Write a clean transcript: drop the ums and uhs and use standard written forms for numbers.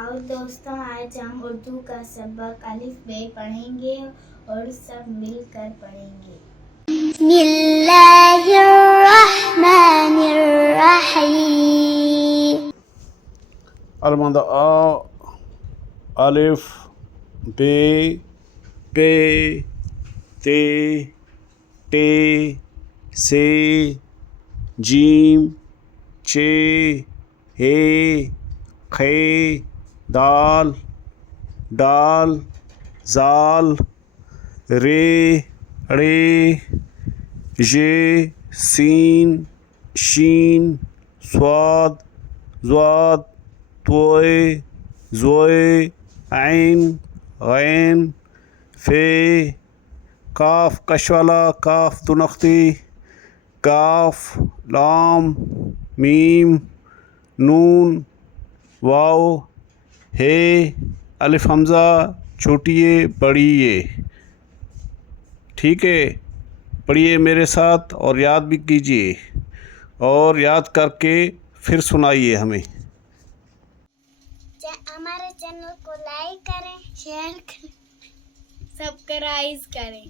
اور دوستوں آج ہم اردو کا سبق الف بے پڑھیں گے اور سب مل کر پڑھیں گے. بسم اللہ الرحمن الرحیم. المد الف بے پے تے ٹے سے جیم چے ہے خے دال ڈال زال رے رے ژے سین شین صاد ضاد طوئے زوئے عین غین فے کاف کشوالا کاف دنختی کاف لام میم نون واو ہے الف حمزہ چھوٹی ہے بڑی ہے. ٹھیک ہے، پڑھیے میرے ساتھ اور یاد بھی کیجیے اور یاد کر کے پھر سنائیے ہمیں. ہمارے چینل کو لائک کریں، شیئر کریں، سبسکرائب کریں.